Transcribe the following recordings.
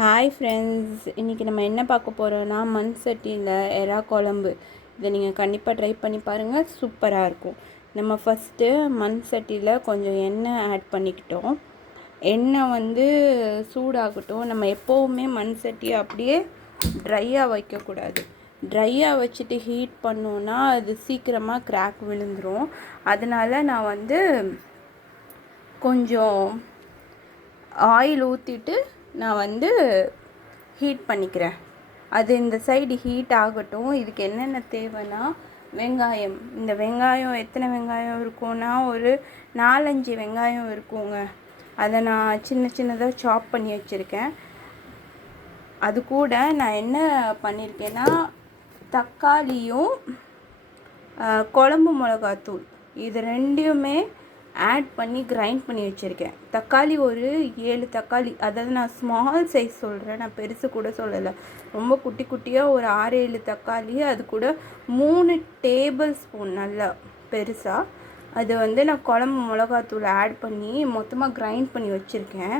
Hi friends, இன்றைக்கி நம்ம என்ன பார்க்க போகிறோன்னா மண் சட்டியில் எறா குழம்பு. இதை நீங்கள் கண்டிப்பாக ட்ரை பண்ணி பாருங்கள், சூப்பராக இருக்கும். நம்ம ஃபஸ்ட்டு மண் சட்டியில் கொஞ்சம் எண்ணெய் ஆட் பண்ணிக்கிட்டோம். எண்ணெய் சூடாகட்டும். நம்ம எப்போவுமே மண் சட்டியை அப்படியே ட்ரையாக வைக்கக்கூடாது. ட்ரையாக வச்சுட்டு ஹீட் பண்ணோன்னா அது சீக்கிரமாக கிராக் விழுந்துடும். அதனால் நான் கொஞ்சம் ஆயில் ஊற்றிட்டு நான் ஹீட் பண்ணிக்கிறேன். அது இந்த சைடு ஹீட் ஆகட்டும். இதுக்கு என்னென்ன தேவைன்னா வெங்காயம். இந்த வெங்காயம் எத்தனை வெங்காயம் இருக்கும்னா ஒரு 4-5 வெங்காயம் இருக்குங்க. அதை நான் சின்ன சின்னதாக சாப் பண்ணி வச்சுருக்கேன். அது கூட நான் என்ன பண்ணியிருக்கேன்னா தக்காளியும் குழம்பு மிளகாத்தூள் இது ரெண்டையுமே ஆட் பண்ணி கிரைண்ட் பண்ணி வச்சுருக்கேன். தக்காளி ஒரு 7 தக்காளி, அதாவது நான் ஸ்மால் சைஸ் சொல்கிறேன், நான் பெருசு கூட சொல்லலை. ரொம்ப குட்டி குட்டியாக ஒரு 6-7 தக்காளி. அது கூட 3 டேபிள் ஸ்பூன் நல்லா பெருசாக அது நான் குழம்பு மிளகாத்தூள் ஆட் பண்ணி மொத்தமாக கிரைண்ட் பண்ணி வச்சுருக்கேன்.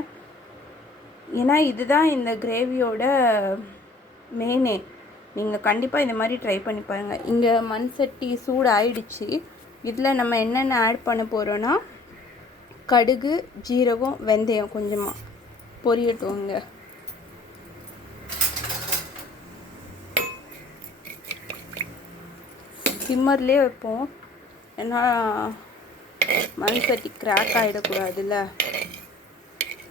ஏன்னா இதுதான் இந்த கிரேவியோட மெயினே. நீங்கள் கண்டிப்பாக இந்த மாதிரி ட்ரை பண்ணி பாருங்கள். இங்கே மண் சட்டி சூடு ஆயிடுச்சு. இதில் நம்ம என்னென்ன ஆட் பண்ண போகிறோன்னா கடுகு, ஜீரகம், வெந்தயம் கொஞ்சமாக பொரியட்டுங்க. சிம்மர்லேயே வைப்போம், ஏன்னா மண் சட்டி கிராக் ஆகிடக்கூடாதுல்ல.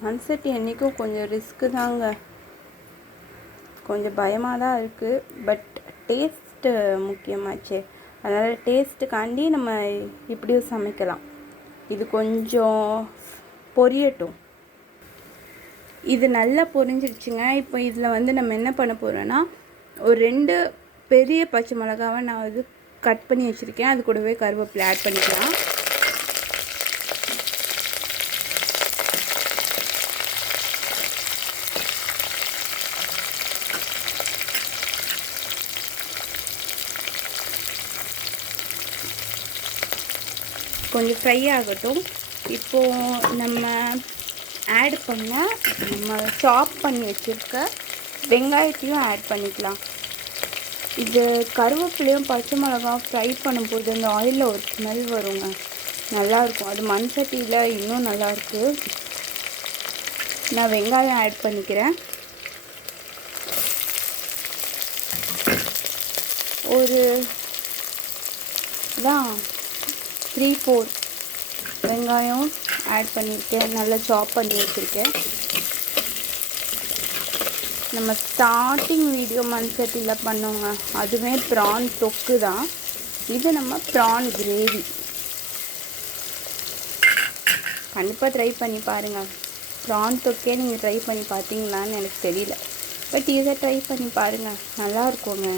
மண் சட்டி என்றைக்கும் கொஞ்சம் ரிஸ்க்கு தாங்க, கொஞ்சம் பயமாக தான் இருக்குது. பட் டேஸ்ட்டு முக்கியமாச்சே, அதனால் டேஸ்ட்டுக்காண்டி நம்ம இப்படியும் சமைக்கலாம். இது கொஞ்சம் பொரியட்டும். இது நல்லா பொரிஞ்சிடுச்சுங்க. இப்போ இதில் நம்ம என்ன பண்ண போகிறோன்னா ஒரு 2 பெரிய பச்சை மிளகாவை நான் கட் பண்ணி வச்சுருக்கேன். அது கூடவே கருவேப்பிலை ஆட் பண்ணிக்கலாம். கொஞ்சம் ஃப்ரை ஆகட்டும். இப்போது நம்ம ஆட் பண்ண நம்ம சாப் பண்ணி வச்சுருக்க வெங்காயத்தையும் ஆட் பண்ணிக்கலாம். இது கருவேப்பிலையும் பச்சை மிளகாய் ஃப்ரை பண்ணும்போது அந்த ஆயிலில் ஒரு ஸ்மெல் வருங்க, நல்லாயிருக்கும். அது மண் சட்டியில் இன்னும் நல்லாயிருக்கு. நான் வெங்காயம் ஆட் பண்ணிக்கிறேன். ஒரு 3-4 வெங்காயம் ஆட் பண்ணியிருக்கேன். நல்லா சாப் பண்ணி வச்சுருக்கேன். நம்ம ஸ்டார்டிங் வீடியோ மண் சட்டியில் பண்ணோங்க, அதுவே ப்ரான் தொக்கு தான். இது நம்ம ப்ரான் கிரேவி. கண்டிப்பாக ட்ரை பண்ணி பாருங்கள். ப்ரான் தொக்கே நீங்கள் ட்ரை பண்ணி பார்த்தீங்களான்னு எனக்கு தெரியல, பட் இதை ட்ரை பண்ணி பாருங்கள், நல்லா இருக்குங்க.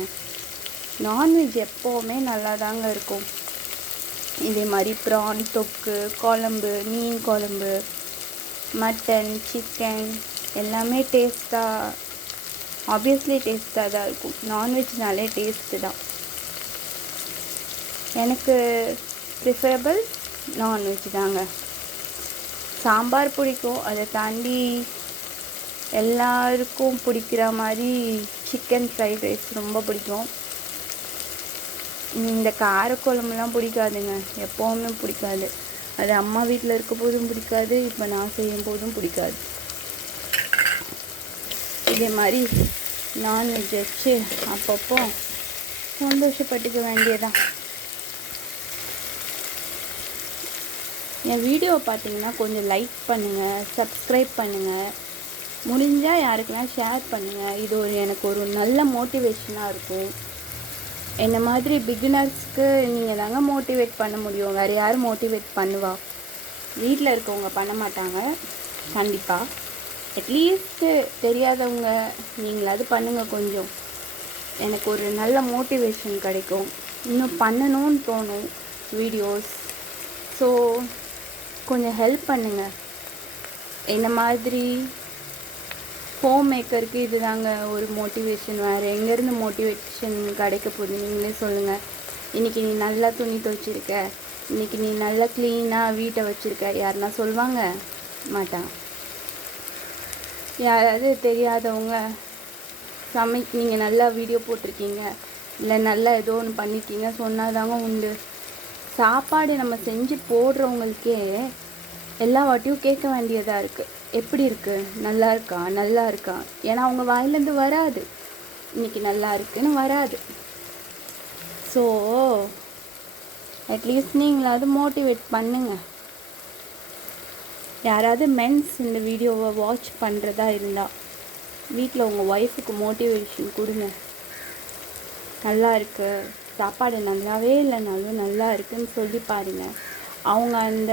நான்வெஜ் எப்போவுமே நல்லா தாங்க இருக்கும். இதே மாதிரி ப்ரான் தொக்கு, குழம்பு, மீன் குழம்பு, மட்டன், சிக்கன் எல்லாமே டேஸ்ட்டாக, ஆப்வியஸ்லி டேஸ்ட்டாக தான் இருக்கும். நான்வெஜ்னாலே டேஸ்ட்டு தான். எனக்கு ப்ரிஃபரபிள் நான்வெஜ் தாங்க. சாம்பார் பிடிக்கும், அதை தாண்டி எல்லாருக்கும் பிடிக்கிற மாதிரி சிக்கன் ஃப்ரைட் ரைஸ் ரொம்ப பிடிக்கும். இந்த காரக்குழம்புலாம் பிடிக்காதுங்க, எப்போவுமே பிடிக்காது. அது அம்மா வீட்டில் இருக்க போதும் பிடிக்காது, இப்போ நான் செய்யும் போதும் பிடிக்காது. இதே மாதிரி நான்வெஜ் வச்சு அப்பப்போ சந்தோஷப்பட்டுக்க வேண்டியதான். என் வீடியோவை பார்த்தீங்கன்னா கொஞ்சம் லைக் பண்ணுங்கள், சப்ஸ்கிரைப் பண்ணுங்கள், முடிஞ்சால் யாருக்கெல்லாம் ஷேர் பண்ணுங்கள். இது எனக்கு ஒரு நல்ல மோட்டிவேஷனாக இருக்கும். என்ன மாதிரி பிகினர்ஸ்க்கு நீங்கள் தாங்க மோட்டிவேட் பண்ண முடியும், வேறு யாரும் மோட்டிவேட் பண்ணுவா? வீட்டில் இருக்கவங்க பண்ண மாட்டாங்க கண்டிப்பாக. அட்லீஸ்ட்டு தெரியாதவங்க நீங்களாவது பண்ணுங்கள். கொஞ்சம் எனக்கு ஒரு நல்ல மோட்டிவேஷன் கிடைக்கும், இன்னும் பண்ணணும்னு தோணும் வீடியோஸ். ஸோ கொஞ்சம் ஹெல்ப் பண்ணுங்கள். என்ன மாதிரி ஹோம் மேக்கருக்கு இது தாங்க ஒரு மோட்டிவேஷன். வேறு எங்கேருந்து மோட்டிவேஷன் கிடைக்க போகுது நீங்களே சொல்லுங்கள். இன்றைக்கி நீ நல்லா துணி துவைச்சிருக்க, இன்றைக்கி நீ நல்லா க்ளீனாக வீட்டை வச்சுருக்க, யாருன்னா சொல்லுவாங்க? மாட்டாங்க. யாராவது தெரியாதவங்க நீங்கள் நல்லா வீடியோ போட்டிருக்கீங்க, இல்லை நல்லா ஏதோ ஒன்று பண்ணியிருக்கீங்க சொன்னாதாங்க உண்டு. சாப்பாடு நம்ம செஞ்சு போடுறவங்களுக்கே எல்லா வாட்டியும் கேட்க வேண்டியதாக இருக்குது, எப்படி இருக்குது, நல்லா இருக்கா, நல்லா இருக்கா. ஏன்னா அவங்க வாயிலேருந்து வராது, இன்றைக்கி நல்லா இருக்குன்னு வராது. ஸோ அட்லீஸ்ட் நீங்களாவது மோட்டிவேட் பண்ணுங்க. யாராவது மென்ஸ் இந்த வீடியோவை வாட்ச் பண்ணுறதா இருந்தால் வீட்டில் உங்கள் ஒய்ஃபுக்கு மோட்டிவேஷன் கொடுங்க. நல்லா இருக்கு, சாப்பாடு நல்லாவே இல்லைனாலும் நல்லா இருக்குன்னு சொல்லி பாருங்கள். அவங்க அந்த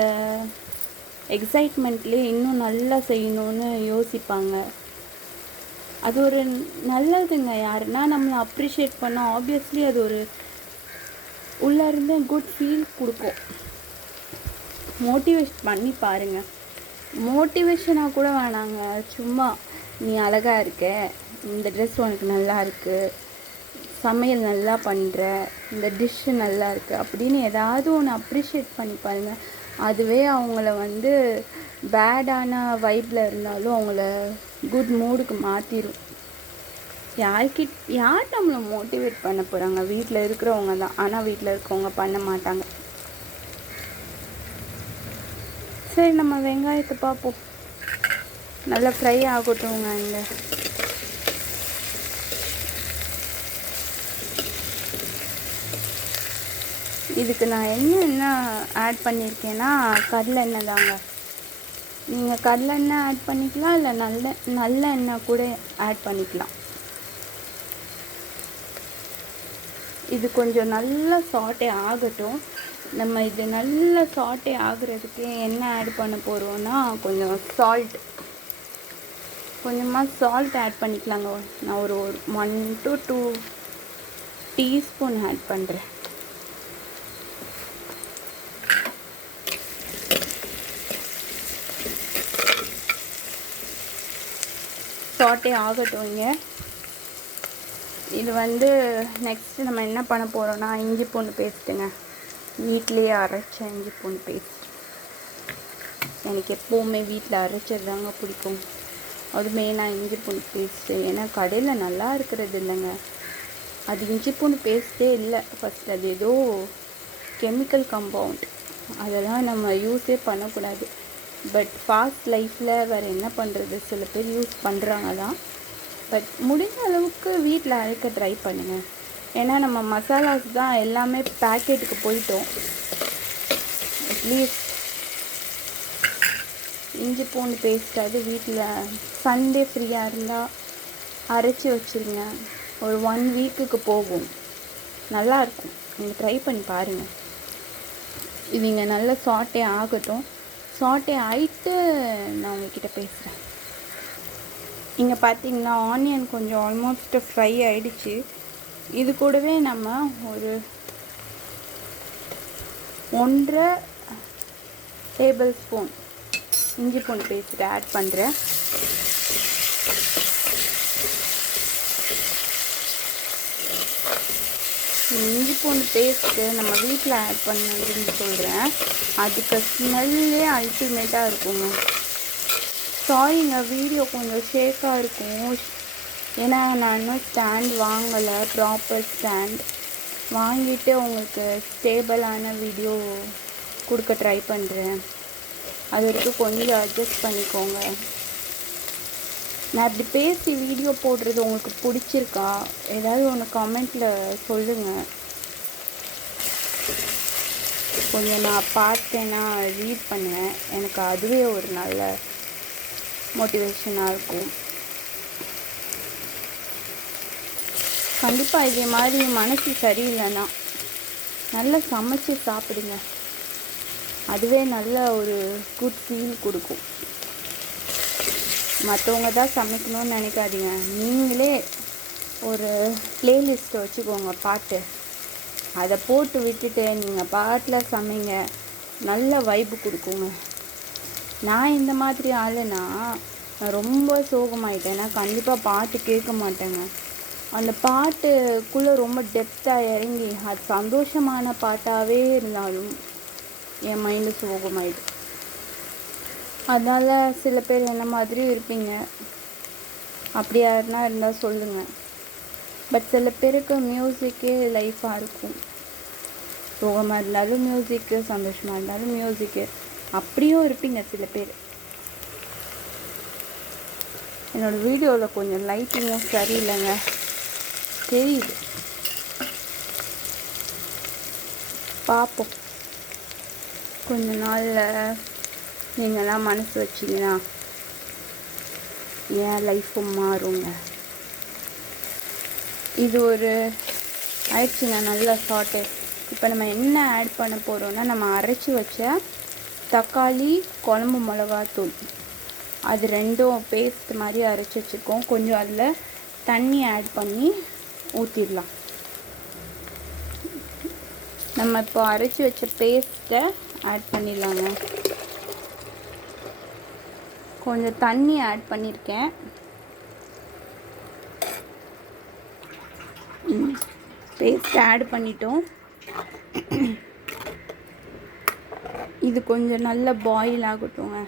எக்ஸைட்மெண்ட்லேயே இன்னும் நல்லா செய்யணும்னு யோசிப்பாங்க. அது ஒரு நல்லதுங்க. யாருன்னா நம்மளை அப்ரிஷியேட் பண்ணால் ஆப்வியஸ்லி அது ஒரு உள்ளேருந்து குட் ஃபீல் கொடுக்கும். மோட்டிவேட் பண்ணி பாருங்கள். மோட்டிவேஷனாக கூட வேணாங்க, சும்மா நீ அழகாக இருக்க, இந்த ட்ரெஸ் உனக்கு நல்லா இருக்குது, சமையல் நல்லா பண்ணுற, இந்த டிஷ்ஷு நல்லா இருக்குது அப்படின்னு ஏதாவது ஒன்று அப்ரிஷியேட் பண்ணி பாருங்கள். அதுவே அவங்கள வந்து பேடான வைப்பில் இருந்தாலும் அவங்கள குட் மூடுக்கு மாற்றிடும். யார் நம்மளை மோட்டிவேட் பண்ண போகிறாங்க? வீட்டில் இருக்கிறவங்க தான். ஆனால் வீட்டில் இருக்கவங்க பண்ண மாட்டாங்க. சரி, நம்ம வெங்காயத்தை பார்ப்போம். நல்லா ஃப்ரை ஆகட்டும்ங்க. இங்கே இதுக்கு நான் என்ன ஆட் பண்ணியிருக்கேன்னா கடலெண்ணெய் தாங்க. நீங்கள் கடலெண்ணெய் ஆட் பண்ணிக்கலாம், இல்லை நல்ல எண்ணெய் கூட ஆட் பண்ணிக்கலாம். இது கொஞ்சம் நல்லா சாட்டே ஆகட்டும். நம்ம இது நல்லா சாட்டே ஆகுறதுக்கு என்ன ஆட் பண்ண போகிறோன்னா கொஞ்சம் கொஞ்சமாக சால்ட் ஆட் பண்ணிக்கலாங்க. நான் ஒரு 1 to 2 டீஸ்பூன் ஆட் பண்ணுறேன். சாட்டே ஆகட்டும். இங்கே இது வந்து நெக்ஸ்ட்டு நம்ம என்ன பண்ண போகிறோன்னா இஞ்சி பூண்டு பேஸ்ட்டுங்க. வீட்டிலேயே அரைச்ச இஞ்சி பூண்டு பேஸ்ட். எனக்கு எப்போவுமே வீட்டில் அரைச்சது தாங்க பிடிக்கும். அது மெயினாக இஞ்சி பூண்டு பேஸ்ட்டு. ஏன்னா கடையில் நல்லா இருக்கிறது இல்லைங்க, அது இஞ்சி பூண்டு பேஸ்ட்டே இல்லை. ஃபஸ்ட் அது ஏதோ கெமிக்கல் காம்பவுண்ட், அதெல்லாம் நம்ம யூஸே பண்ணக்கூடாது. பட் ஃபாஸ்ட் லைஃப்பில் வேறு என்ன பண்ணுறது, சில பேர் யூஸ் பண்ணுறாங்க தான். பட் முடிஞ்ச அளவுக்கு வீட்டில் அரைக்க ட்ரை பண்ணுங்கள். ஏன்னா நம்ம மசாலாஸ் தான் எல்லாமே பேக்கெட்டுக்கு போயிட்டோம். அட்லீஸ்ட் இஞ்சி பூண்டு பேஸ்ட்டாவது வீட்டில் சண்டே ஃப்ரீயாக இருந்தால் அரைச்சி வச்சுருங்க. ஒரு 1 வீக்குக்கு போகும், நல்லாயிருக்கும். நீங்கள் ட்ரை பண்ணி பாருங்கள். இது இங்கே நல்லா சாட்டே ஆகட்டும். சாட்டே ஆகிட்டு நான் உங்ககிட்ட பேசுகிறேன். இங்கே பார்த்தீங்கன்னா ஆனியன் கொஞ்சம் ஆல்மோஸ்ட் ஃப்ரை ஆகிடுச்சு. இது கூடவே நம்ம ஒரு 1.5 டேபிள் ஸ்பூன் இஞ்சி பூண்டு பேஸ்ட் ஆட் பண்ணுறேன். இஞ்சி பூண்டு பேஸ்ட்டு நம்ம வீட்டில் ஆட் பண்ணதுன்னு சொல்கிறேன். அதுக்கு ஸ்மெல்லே அல்டிமேட்டாக இருக்குங்க. சாரிங்க, வீடியோ கொஞ்சம் ஷேக்காக இருக்கும். ஏன்னா நான் இன்னும் ஸ்டாண்ட் வாங்கலை, ப்ராப்பர் ஸ்டாண்ட் வாங்கிட்டு உங்களுக்கு ஸ்டேபிளான வீடியோ கொடுக்க ட்ரை பண்ணுறேன். அது வரைக்கும் கொஞ்சம் அட்ஜஸ்ட் பண்ணிக்கோங்க. நான் இப்படி பேசி வீடியோ போடுறது உங்களுக்கு பிடிச்சிருக்கா? ஏதாவது ஒன்று கமெண்ட்டில் சொல்லுங்கள். கொஞ்சம் நான் பார்த்தேன்னா ரீட் பண்ணுவேன், எனக்கு அதுவே ஒரு நல்ல மோட்டிவேஷனாக இருக்கும். கண்டிப்பாக இதே மாதிரி மனசு சரியில்லைன்னா நல்லா சமைச்சு சாப்பிடுங்க. அதுவே நல்ல ஒரு குட் ஃபீல் கொடுக்கும். மற்றவங்க தான் சமைக்கணும்னு நினைக்காதீங்க. நீங்களே ஒரு ப்ளேலிஸ்ட்டை வச்சுக்கோங்க, பாட்டு. அதை போட்டு விட்டுட்டு நீங்கள் பாட்டில் சமைங்க, நல்ல வைப்பு கொடுக்குங்க. நான் இந்த மாதிரி ஆளுனா நான் ரொம்ப சோகமாயிட்டேன்னா கண்டிப்பாக பாட்டு கேட்க மாட்டேங்க. அந்த பாட்டுக்குள்ளே ரொம்ப டெப்த்தாக இறங்கி அது சந்தோஷமான பாட்டாகவே இருந்தாலும் என் மைண்டு சோகமாயிடும். அதனால் சில பேர் என்ன மாதிரி இருப்பீங்க, அப்படி யாருன்னா இருந்தால் சொல்லுங்கள். பட் சில பேருக்கு மியூசிக்கே லைஃபாக இருக்கும். சோகமாக இருந்தாலும் மியூசிக்கு, சந்தோஷமாக இருந்தாலும் மியூசிக்கு, அப்படியும் இருப்பீங்க சில பேர். என்னோடய வீடியோவில் கொஞ்சம் லைட்டிங்கும் சரியில்லைங்க, தெரியுது. பார்ப்போம், கொஞ்ச நாளில் நீங்கள்லாம் மனசு வச்சிங்கன்னா என் லைஃப்பும் மாறுங்க. இது ஒரு ஆயிடுச்சுங்க, நல்லா ஷார்ட்டு. இப்போ நம்ம என்ன ஆட் பண்ண போகிறோன்னா, நம்ம அரைச்சி வச்ச தக்காளி, குழம்பு மிளகாத்தூள், அது ரெண்டும் பேஸ்ட் மாதிரி அரைச்சி வச்சுருக்கோம். கொஞ்சம் அதில் தண்ணி ஆட் பண்ணி ஊற்றிடலாம். நம்ம இப்போ அரைச்சி வச்ச பேஸ்ட்டை ஆட் பண்ணிடலாங்க. கொஞ்சம் தண்ணி ஆட் பண்ணியிருக்கேன். பேஸ்ட் ஆட் பண்ணிட்டோம். இது கொஞ்சம் நல்ல பாயில் ஆகட்டுங்க.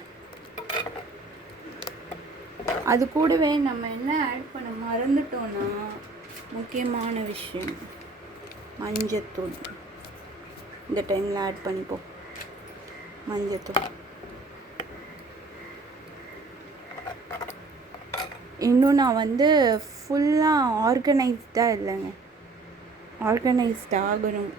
அது கூடவே நம்ம என்ன ஆட் பண்ண மறந்துட்டோன்னா, முக்கியமான விஷயம் மஞ்சத்தூள். இந்த டைமில் ஆட் பண்ணிப்போம் மஞ்சத்தூள். இன்னும் நான் ஃபுல்லாக ஆர்கனைஸ்டாக இல்லைங்க, ஆர்கனைஸ்ட் ஆகணும்.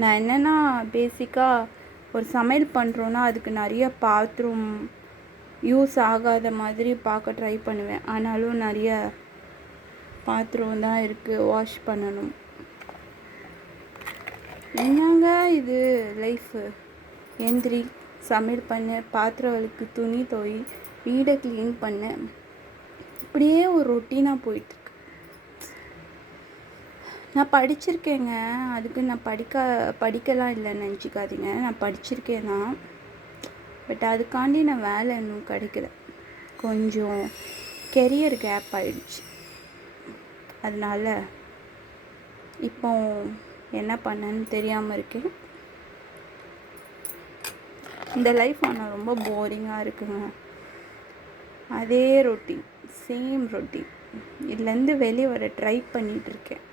நான் என்னென்னா பேசிக்காக ஒரு சமையல் பண்ணுறோன்னா அதுக்கு நிறைய பாத்ரூம் யூஸ் ஆகாத மாதிரி பார்க்க ட்ரை பண்ணுவேன். ஆனாலும் நிறைய பாத்ரூம் தான் இருக்குது, வாஷ் பண்ணணும். என்னங்க இது லைஃபு? எந்திரி, சமையல் பண்ண, பாத்திரம் வலிக்கு, துணி துவை, வீடை க்ளீன் பண்ண, இப்படியே ஒரு ரொட்டீனாக போயிட்டுருக்கு. நான் படிச்சிருக்கேங்க, அதுக்கு நான் படிக்கலாம் இல்லைன்னு நினச்சிக்காதீங்க. நான் படிச்சிருக்கேன் தான், பட் அதுக்காண்டி நான் வேலை இன்னும் கிடைக்கல. கொஞ்சம் கெரியர் கேப் ஆகிடுச்சு. அதனால் இப்போ என்ன பண்ணேன்னு தெரியாமல் இருக்கேன். இந்த லைஃப் ஆனால் ரொம்ப போரிங்காக இருக்குங்க. அதே ரொட்டீன், சேம் ரொட்டீன். இதுலேருந்து வெளியே வர ட்ரை பண்ணிகிட்ருக்கேன்.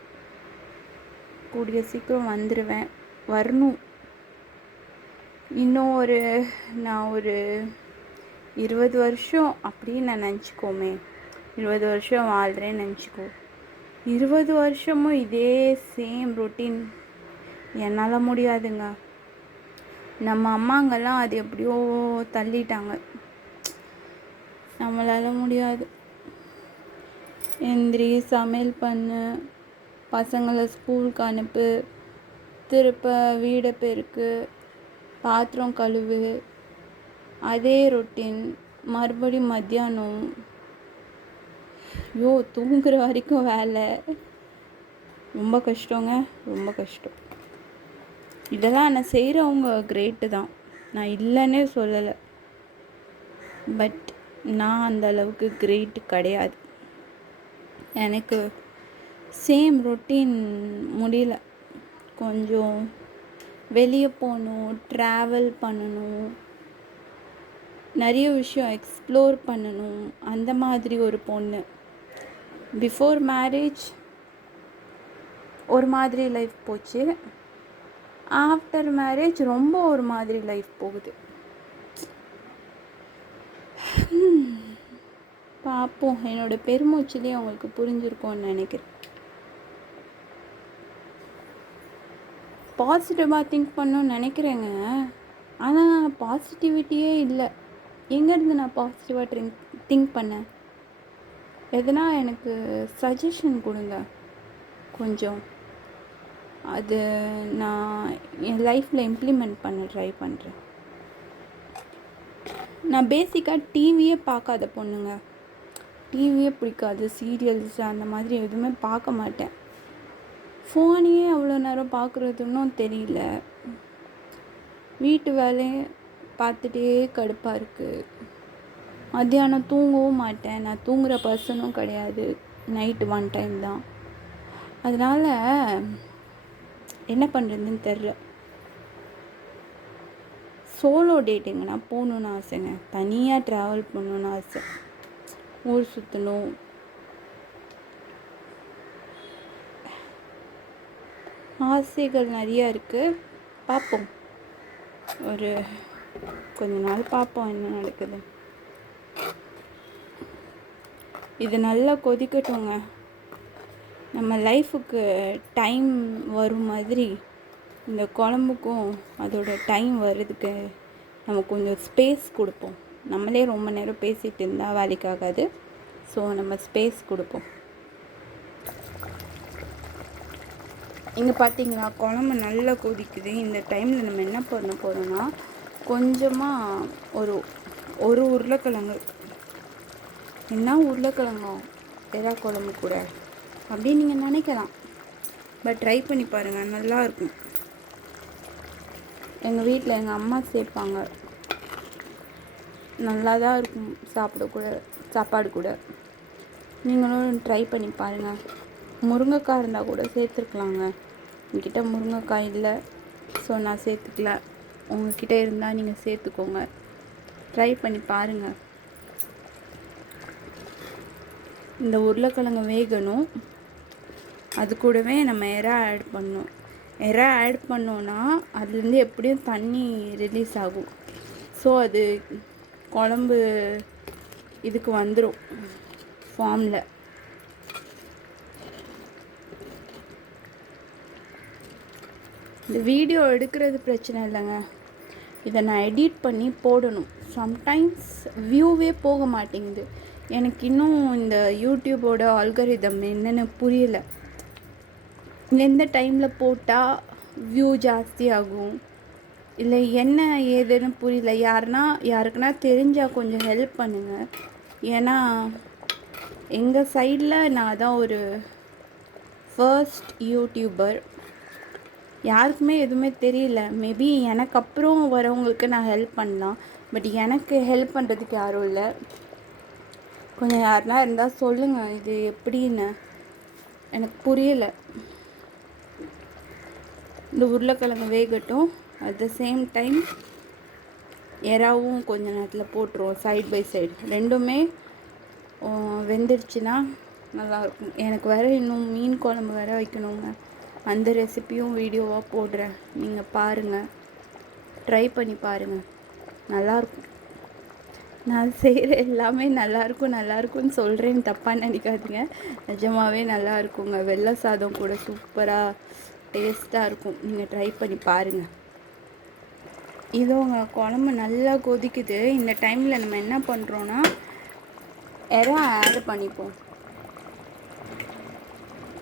கூடிய சீக்கிரம் வந்துடுவேன், வரணும். இன்னும் நான் ஒரு 20 வருஷம் அப்படின்னு நான் நினச்சிக்கோமே, 20 வருஷம் வாழ்கிறேன்னு நினச்சிக்கோ. 20 வருஷமும் இதே சேம் ரொட்டீன் என்னால் முடியாதுங்க. நம்ம அம்மாங்கெல்லாம் அது எப்படியோ தள்ளிட்டாங்க, நம்மளால் முடியாது. எந்திரி, சமையல் பண்ணு, பசங்களை ஸ்கூலுக்கு அனுப்பு, திருப்ப வீடை பெருக்கு, பாத்திரம் கழுவு, அதே ரொட்டீன். மறுபடியும் மத்தியானம் தூங்குற வரைக்கும் வேலை. ரொம்ப கஷ்டங்க, ரொம்ப கஷ்டம். இதெல்லாம் நான் செய்கிறவங்க கிரேட்டு தான், நான் இல்லைன்னே சொல்லலை. பட் நான் அந்த அளவுக்கு கிரேட் கிடையாது. எனக்கு சேம் ரொட்டீன் முடியல. கொஞ்சம் வெளியே போகணும், ட்ராவல் பண்ணணும், நிறைய விஷயம் எக்ஸ்ப்ளோர் பண்ணணும், அந்த மாதிரி ஒரு பொண்ணு. பிஃபோர் மேரேஜ் ஒரு மாதிரி லைஃப் போச்சு, ஆஃப்டர் மேரேஜ் ரொம்ப ஒரு மாதிரி லைஃப் போகுது. பார்ப்போம். என்னோடய பெருமூச்சிலே அவங்களுக்கு புரிஞ்சிருக்கும்னு நினைக்கிறேன். பாசிட்டிவாக திங்க் பண்ணணும்னு நினைக்கிறேங்க, ஆனால் பாசிட்டிவிட்டியே இல்லை. எங்கேருந்து நான் பாசிட்டிவாக திங்க் பண்ணேன்? எதனா எனக்கு சஜஷன் கொடுங்க கொஞ்சம். அது நான் என் லைஃப்பில் இம்ப்ளிமெண்ட் பண்ண ட்ரை பண்ணுறேன். நான் பேசிக்காக டிவியே பார்க்காத பொண்ணுங்க. டிவியே பிடிக்காது, சீரியல்ஸ் அந்த மாதிரி எதுவுமே பார்க்க மாட்டேன். ஃபோனையே அவ்வளோ நேரம் பார்க்குறதுன்னும் தெரியல. வீட்டு வேலையை பார்த்துட்டே கடுப்பாக இருக்குது. மத்தியானம் தூங்கவும் மாட்டேன். நான் தூங்குகிற பர்சனும் கிடையாது, நைட்டு 1 டைம் தான். அதனால் என்ன பண்ணுறதுன்னு தெரில. சோலோ டேட்டிங்னா போகணுன்னு ஆசைங்க, தனியாக ட்ராவல் பண்ணணுன்னு ஆசை. ஊர் சுற்றணும். ஆசைகள் நிறையா இருக்குது. பார்ப்போம், ஒரு கொஞ்ச நாள் பார்ப்போம் என்ன நடக்குது. இது நல்லா கொதிக்கட்டுங்க. நம்ம லைஃபுக்கு டைம் வரும் மாதிரி இந்த குழம்புக்கும் அதோட டைம் வர்றதுக்கு நம்ம கொஞ்சம் ஸ்பேஸ் கொடுப்போம். நம்மளே ரொம்ப நேரம் பேசிகிட்டு இருந்தால் வேலைக்காகாது. ஸோ நம்ம ஸ்பேஸ் கொடுப்போம். இங்கே பார்த்தீங்களா, குழம்பு நல்லா கொதிக்குது. இந்த டைமில் நம்ம என்ன பண்ண போகிறோன்னா, கொஞ்சமாக ஒரு உருளைக்கிழங்கு, என்ன உருளைக்கிழங்கோ எறா குழம்பு கூட அப்படின்னு நீங்கள் நினைக்கலாம். பட் ட்ரை பண்ணி பாருங்கள், நல்லாயிருக்கும். எங்கள் வீட்டில் எங்கள் அம்மா சேர்ப்பாங்க, நல்லா தான் இருக்கும் சாப்பாடு கூட. நீங்களும் ட்ரை பண்ணி பாருங்கள். முருங்கைக்காய் இருந்தால் கூட சேர்த்துருக்கலாங்க. என்கிட்ட முருங்கைக்காய் இல்லை, ஸோ நான் சேர்த்துக்கல. உங்கள்கிட்ட இருந்தால் நீங்கள் சேர்த்துக்கோங்க. ட்ரை பண்ணி பாருங்கள். இந்த உருளைக்கிழங்கு வேகணும். அது கூடவே நம்ம எறா ஆட் பண்ணணும். எறா ஆட் பண்ணோன்னா அதுலேருந்து எப்படியும் தண்ணி ரிலீஸ் ஆகும். ஸோ அது குழம்பு இதுக்கு வந்துடும் ஃபார்மில். இந்த வீடியோ எடுக்கிறது பிரச்சனை இல்லைங்க, இதை நான் எடிட் பண்ணி போடணும். சம்டைம்ஸ் வியூவே போக மாட்டேங்குது. எனக்கு இன்னும் இந்த யூடியூபோட ஆல்கரிதம் என்னென்னு புரியலை. எந்த டைமில் போட்டால் வியூ ஜாஸ்தி ஆகும் இல்லை என்ன ஏதுன்னு புரியல. யாருக்குன்னா தெரிஞ்சால் கொஞ்சம் ஹெல்ப் பண்ணுங்கள். ஏன்னா எங்கள் சைடில் நான் தான் ஒரு ஃபர்ஸ்ட் யூடியூபர். யாருக்குமே எதுவுமே தெரியல. மேபி எனக்கு அப்புறம் வரவங்களுக்கு நான் ஹெல்ப் பண்ணலாம். பட் எனக்கு ஹெல்ப் பண்ணுறதுக்கு யாரும் இல்லை. கொஞ்சம் யாருனா இருந்தால் சொல்லுங்கள், இது எப்படின்னு எனக்கு புரியலை. இந்த உருளைக்கிழங்கு வேகட்டும். அட் த சேம் டைம் எறாவும் கொஞ்ச நேரத்தில் போட்டுருவோம். சைட் பை சைடு ரெண்டுமே வெந்துடுச்சுன்னா நல்லாயிருக்கும். எனக்கு வேறு இன்னும் மீன் குழம்பு வேறு வைக்கணுங்க. அந்த ரெசிப்பியும் வீடியோவாக போடுறேன், நீங்கள் பாருங்கள், ட்ரை பண்ணி பாருங்கள். நல்லாயிருக்கும். நான் செய்கிற எல்லாமே நல்லாயிருக்கும்னு சொல்கிறேன்னு தப்பாக நினைக்காதீங்க. நிஜமாகவே நல்லா இருக்குங்க. வெள்ளை சாதம் கூட சூப்பராக டேஸ்ட்டாக இருக்கும். நீங்கள் ட்ரை பண்ணி பாருங்கள். இதோ உங்கள் குழம்பு நல்லா கொதிக்குது. இந்த டைமில் நம்ம என்ன பண்ணுறோன்னா எறா ஆட் பண்ணிப்போம்.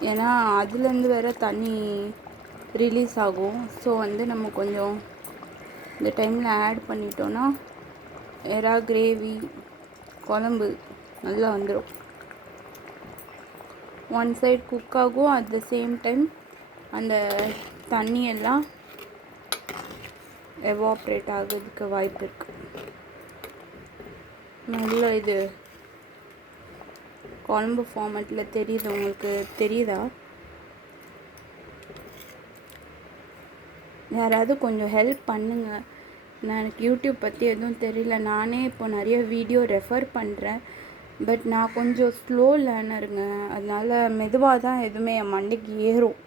ஏன்னா அதுலேருந்து வேறு தண்ணி ரிலீஸ் ஆகும். ஸோ நம்ம கொஞ்சம் இந்த டைமில் ஆட் பண்ணிட்டோன்னா எறா கிரேவி குழம்பு நல்லா வந்துடும். ஒன் சைட் குக் ஆகும். அட் த சேம் டைம் அந்த தண்ணியெல்லாம் எவாப்ரேட் ஆகிறதுக்கு வாய்ப்பு இருக்குது. நல்லா இது குழம்பு ஃபார்மேட்டில் தெரியுது. உங்களுக்கு தெரியுதா? யாராவது கொஞ்சம் ஹெல்ப் பண்ணுங்கள். எனக்கு யூடியூப் பற்றி எதுவும் தெரியல. நானே இப்போ நிறைய வீடியோ ரெஃபர் பண்ணுறேன். பட் நான் கொஞ்சம் ஸ்லோ லேர்னருங்க. அதனால் மெதுவாக தான் எதுவுமே என் மண்டைக்கு ஏறும்.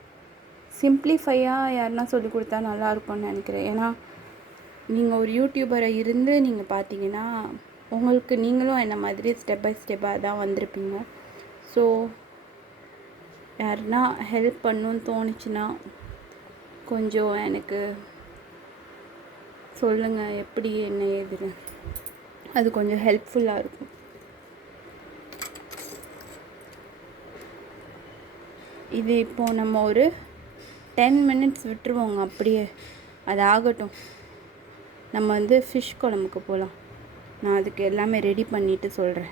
சிம்ப்ளிஃபையாக யாருன்னா சொல்லி கொடுத்தா நல்லாயிருக்கும்னு நினைக்கிறேன். ஏன்னா நீங்கள் ஒரு யூடியூபரை இருந்து நீங்கள் பார்த்தீங்கன்னா உங்களுக்கு நீங்களும் என்ன மாதிரி ஸ்டெப் பை ஸ்டெப்பாக தான் வந்திருப்பீங்க. ஸோ யாருன்னா ஹெல்ப் பண்ணணுன்னு தோணுச்சுன்னா கொஞ்சம் எனக்கு சொல்லுங்கள், எப்படி என்ன ஏதுன்னு. அது கொஞ்சம் ஹெல்ப்ஃபுல்லாக இருக்கும். இது இப்போது நம்ம ஒரு 10 minutes விட்டுருவோங்க. அப்படியே அது ஆகட்டும். நம்ம ஃபிஷ் குழம்புக்கு போகலாம். நான் அதுக்கு எல்லாமே ரெடி பண்ணிவிட்டு சொல்கிறேன்.